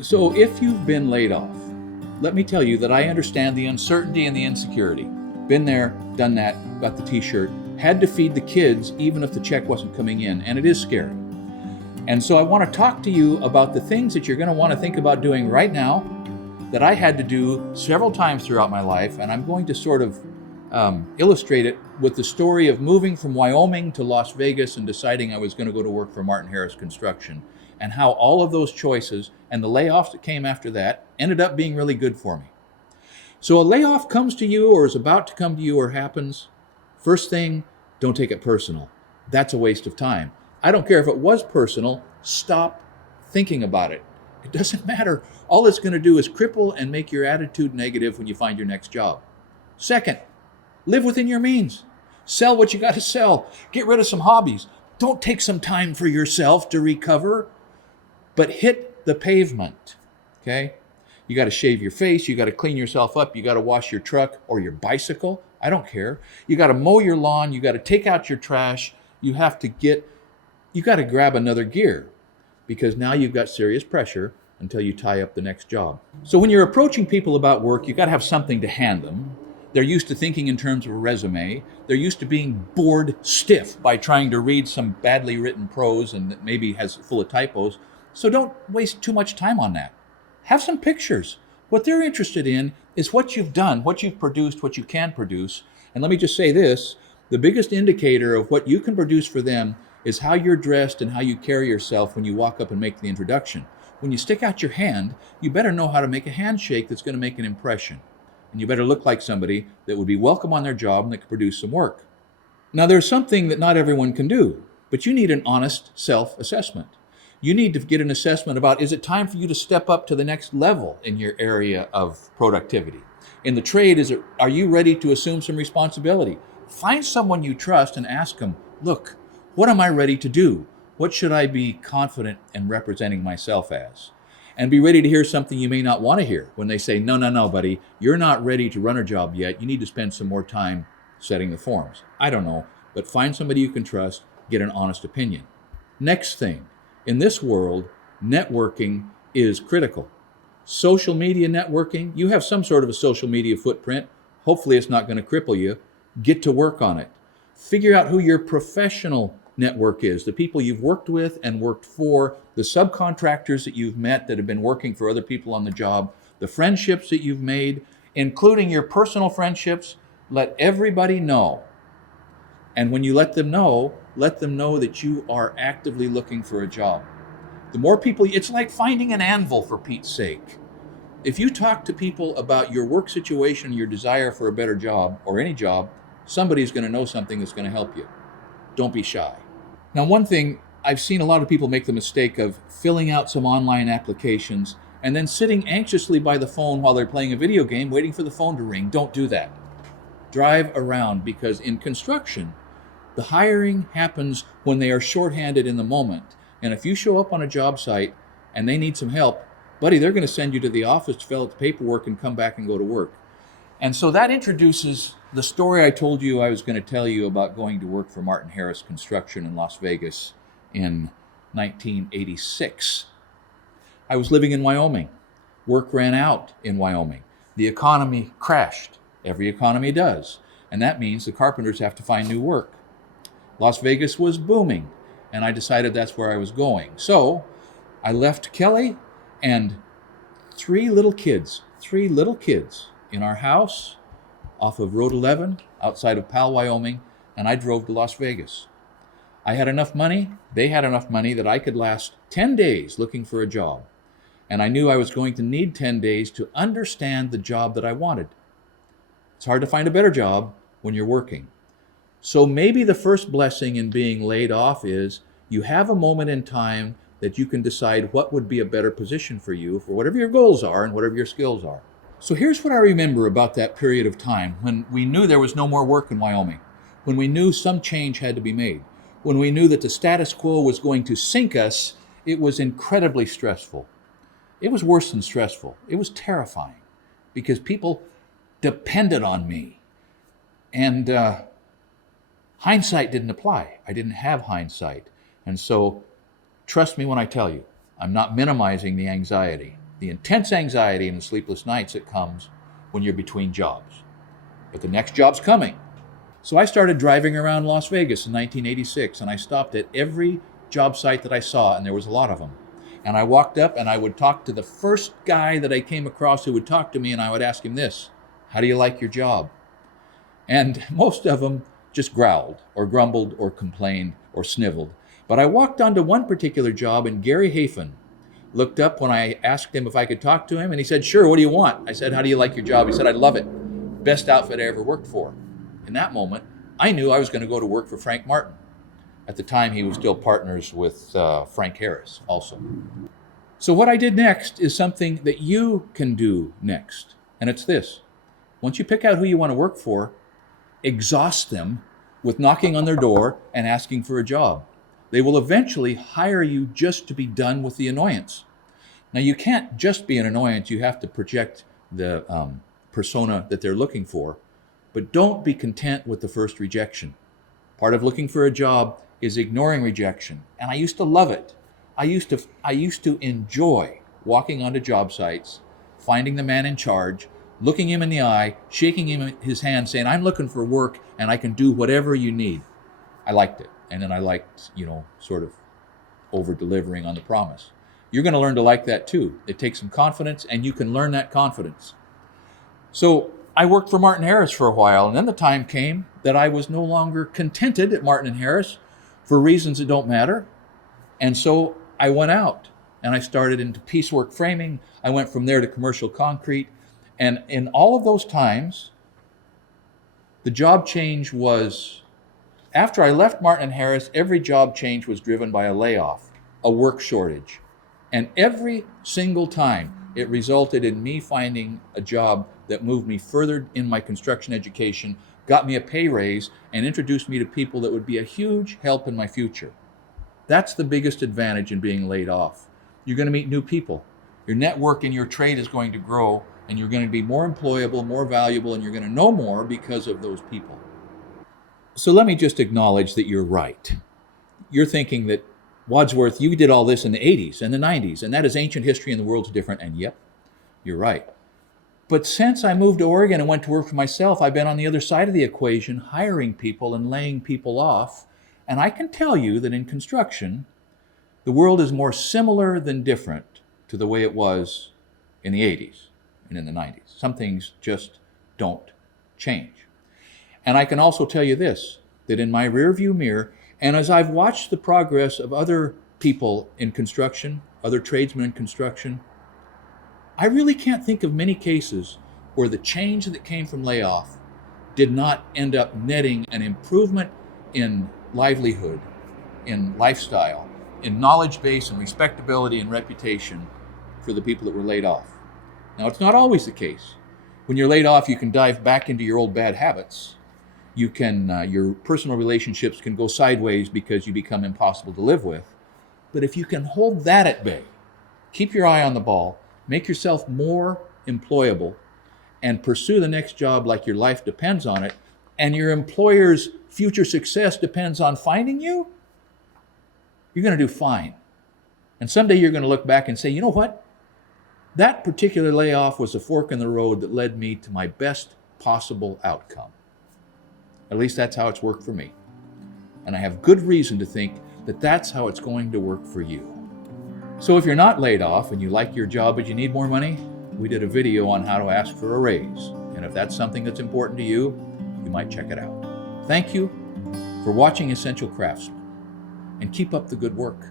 So if you've been laid off, let me tell you that I understand the uncertainty and the insecurity. Been there, done that, got the t-shirt, had to feed the kids even if the check wasn't coming in, and it is scary. And so I want to talk to you about the things that you're going to want to think about doing right now that I had to do several times throughout my life, and I'm going to sort of illustrate it with the story of moving from Wyoming to Las Vegas and deciding I was going to go to work for Martin Harris Construction, and how all of those choices and the layoffs that came after that ended up being really good for me. So a layoff comes to you or is about to come to you or happens. First thing, don't take it personal. That's a waste of time. I don't care if it was personal, stop thinking about it. It doesn't matter. All it's going to do is cripple and make your attitude negative when you find your next job. Second, live within your means. Sell what you got to sell. Get rid of some hobbies. Don't take some time for yourself to recover, but hit the pavement, okay? You got to shave your face. You got to clean yourself up. You got to wash your truck or your bicycle. I don't care. You got to mow your lawn. You got to take out your trash. You got to grab another gear, because now you've got serious pressure until you tie up the next job. So when you're approaching people about work, you got to have something to hand them. They're used to thinking in terms of a resume. They're used to being bored stiff by trying to read some badly written prose and that maybe has full of typos. So don't waste too much time on that. Have some pictures. What they're interested in is what you've done, what you've produced, what you can produce. And let me just say this, the biggest indicator of what you can produce for them is how you're dressed and how you carry yourself when you walk up and make the introduction. When you stick out your hand, you better know how to make a handshake that's going to make an impression. And you better look like somebody that would be welcome on their job and that could produce some work. Now, there's something that not everyone can do, but you need an honest self-assessment. You need to get an assessment about, is it time for you to step up to the next level in your area of productivity? In the trade, are you ready to assume some responsibility? Find someone you trust and ask them, look, what am I ready to do? What should I be confident in representing myself as? And be ready to hear something you may not want to hear when they say, no, buddy, you're not ready to run a job yet. You need to spend some more time setting the forms. I don't know, but find somebody you can trust, get an honest opinion. Next thing, in this world, networking is critical. Social media networking, you have some sort of a social media footprint. Hopefully it's not going to cripple you. Get to work on it. Figure out who your professional network is, the people you've worked with and worked for, the subcontractors that you've met that have been working for other people on the job, the friendships that you've made, including your personal friendships. Let everybody know. And when you let them know that you are actively looking for a job. The more people, it's like finding an anvil, for Pete's sake. If you talk to people about your work situation, your desire for a better job or any job, somebody's going to know something that's going to help you. Don't be shy. Now, one thing, I've seen a lot of people make the mistake of filling out some online applications and then sitting anxiously by the phone while they're playing a video game, waiting for the phone to ring. Don't do that. Drive around, because in construction, the hiring happens when they are shorthanded in the moment. And if you show up on a job site and they need some help, buddy, they're going to send you to the office to fill out the paperwork and come back and go to work. And so that introduces the story I told you I was going to tell you about going to work for Martin Harris Construction in Las Vegas in 1986. I was living in Wyoming. Work ran out in Wyoming. The economy crashed. Every economy does. And that means the carpenters have to find new work. Las Vegas was booming, and I decided that's where I was going. So I left Kelly and three little kids in our house off of Road 11 outside of Powell, Wyoming, and I drove to Las Vegas. I had enough money, they had enough money that I could last 10 days looking for a job. And I knew I was going to need 10 days to understand the job that I wanted. It's hard to find a better job when you're working. So maybe the first blessing in being laid off is you have a moment in time that you can decide what would be a better position for you for whatever your goals are and whatever your skills are. So here's what I remember about that period of time when we knew there was no more work in Wyoming, when we knew some change had to be made, when we knew that the status quo was going to sink us. It was incredibly stressful. It was worse than stressful. It was terrifying because people depended on me. And hindsight didn't apply. I didn't have hindsight. And so trust me when I tell you, I'm not minimizing the anxiety. the intense anxiety and the sleepless nights that comes when you're between jobs. But the next job's coming. So I started driving around Las Vegas in 1986, and I stopped at every job site that I saw, and there was a lot of them. And I walked up and I would talk to the first guy that I came across who would talk to me, and I would ask him this: how do you like your job? And most of them just growled or grumbled or complained or sniveled. But I walked onto one particular job, and Gary Hafen looked up when I asked him if I could talk to him, and he said, "Sure, what do you want?" I said, "How do you like your job?" He said, "I love it. Best outfit I ever worked for." In that moment, I knew I was going to go to work for Frank Martin. At the time, he was still partners with Frank Harris also. So what I did next is something that you can do next, and it's this. Once you pick out who you want to work for, exhaust them with knocking on their door and asking for a job. They will eventually hire you just to be done with the annoyance. Now, you can't just be an annoyance. You have to project the persona that they're looking for. But don't be content with the first rejection. Part of looking for a job is ignoring rejection. And I used to love it. I used to enjoy walking onto job sites, finding the man in charge, looking him in the eye, shaking him his hand, saying, "I'm looking for work and I can do whatever you need." I liked it. And then I liked, sort of over-delivering on the promise. You're going to learn to like that too. It takes some confidence, and you can learn that confidence. So I worked for Martin Harris for a while, and then the time came that I was no longer contented at Martin & Harris for reasons that don't matter. And so I went out and I started into piecework framing. I went from there to commercial concrete. And in all of those times, the job change was, after I left Martin & Harris, every job change was driven by a layoff, a work shortage. And every single time it resulted in me finding a job that moved me further in my construction education, got me a pay raise, and introduced me to people that would be a huge help in my future. That's the biggest advantage in being laid off. You're going to meet new people. Your network in your trade is going to grow, and you're going to be more employable, more valuable, and you're going to know more because of those people. So let me just acknowledge that you're right. You're thinking that, Wadsworth, you did all this in the 80s and the 90s, and that is ancient history and the world's different, and yep, you're right. But since I moved to Oregon and went to work for myself, I've been on the other side of the equation, hiring people and laying people off. And I can tell you that in construction, the world is more similar than different to the way it was in the 80s and in the 90s. Some things just don't change. And I can also tell you this, that in my rearview mirror, and as I've watched the progress of other people in construction, other tradesmen in construction, I really can't think of many cases where the change that came from layoff did not end up netting an improvement in livelihood, in lifestyle, in knowledge base and respectability and reputation for the people that were laid off. Now, it's not always the case. When you're laid off, you can dive back into your old bad habits. You can, your personal relationships can go sideways because you become impossible to live with. But if you can hold that at bay, keep your eye on the ball, make yourself more employable, and pursue the next job like your life depends on it, and your employer's future success depends on finding you, you're going to do fine. And someday you're going to look back and say, you know what? That particular layoff was a fork in the road that led me to my best possible outcome. At least that's how it's worked for me. And I have good reason to think that that's how it's going to work for you. So if you're not laid off and you like your job but you need more money, we did a video on how to ask for a raise. And if that's something that's important to you, you might check it out. Thank you for watching Essential Craftsman, and keep up the good work.